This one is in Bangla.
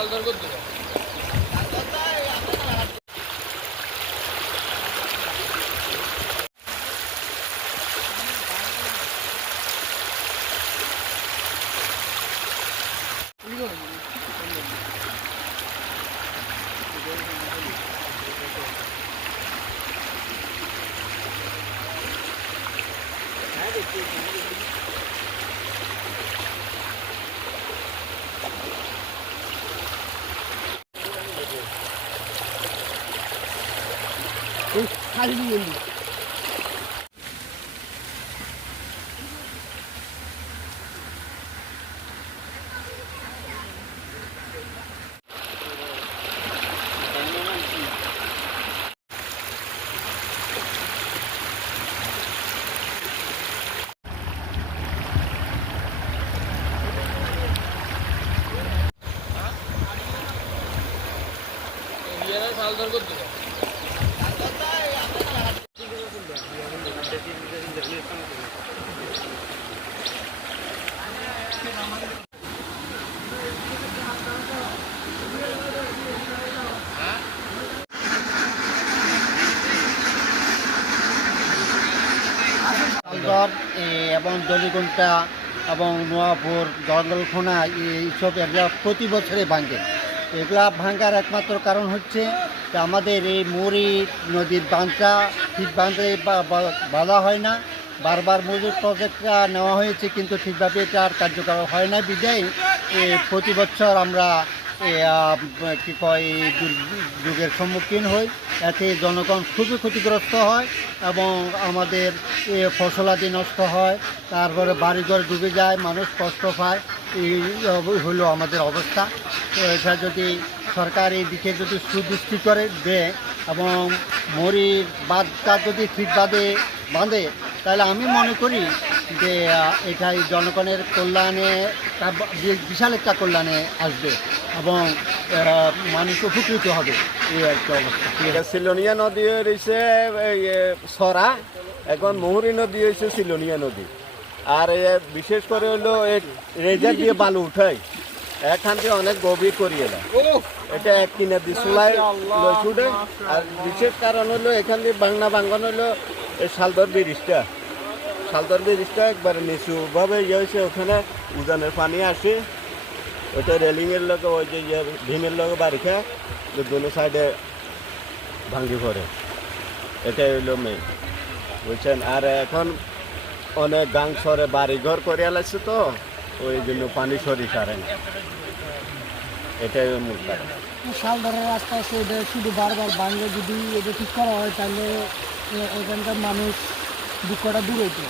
সাল দর করতে 살리는데. साल भर को এবং দলিগুন্টা এবং নোয়াপুর, জঙ্গলখোনা এইসব এগুলা প্রতি বছরে ভাঙে। এগুলা ভাঙার একমাত্র কারণ হচ্ছে আমাদের এই মুড়ি নদীর বাঁধটা ঠিক বাঁধে বাঁধা হয় না। বারবার মজুর প্রজেক্টটা নেওয়া হয়েছে, কিন্তু ঠিকভাবে এটা আর কার্যকর হয় না বিদায় প্রতি বছর আমরা কী কয় দুর্যোগের সম্মুখীন হই। এতে জনগণ খুবই ক্ষতিগ্রস্ত হয় এবং আমাদের ফসলাদি নষ্ট হয়। তারপরে বাড়িঘর ডুবে যায়, মানুষ কষ্ট পায়। এই হলো আমাদের অবস্থা। তো এটা যদি সরকার এই দিকে যদি সুদৃষ্টি করে, দেয় এবং মরির বাঁধটা যদি ঠিকভাবে বাঁধে তাহলে আমি মনে করি যে এটাই জনগণের কল্যাণে বিশাল একটা কল্যাণে আসবে এবং মানুষ উপকৃত হবে। এই একটা অবস্থা। এটা সিলোনিয়া নদী রয়েছে সরা এখন মুহুরী নদী হয়েছে সিলোনিয়া নদী। আর বিশেষ করে হলো রেজার দিয়ে বালু উঠাই এখান থেকে অনেক গভীর করিয়ে দেয়। এটা এক কিনা দিয়ে ছুটে আর বিশেষ কারণ হলো এখান দিয়ে বাংলা বাঙ্গন হলো এই শালদর ব্রিজটা। শালদর ব্রিজটা একবারে নিচুভাবে ইয়ে হয়েছে ওখানে উজানের পানি আসে। ওইটা রেলিংয়ের লোক ওই যে ইয়ে ভীমের লোক বারিখা দুনো সাইডে ভাঙ্গি পড়ে। এটাই হইল মেন বুঝছেন? আর এখন অনেক গাং সরে বাড়িঘর করে আলাইছে তো, ওই জন্য পানি সরি সারে না। এটাই মূল কারণ। শাল রাস্তা আছে শুধু বারবার ভাঙলে যদি এটা ঠিক করা হয়, তাহলে এখানকার মানুষ দুঃখটা দূর হইতো?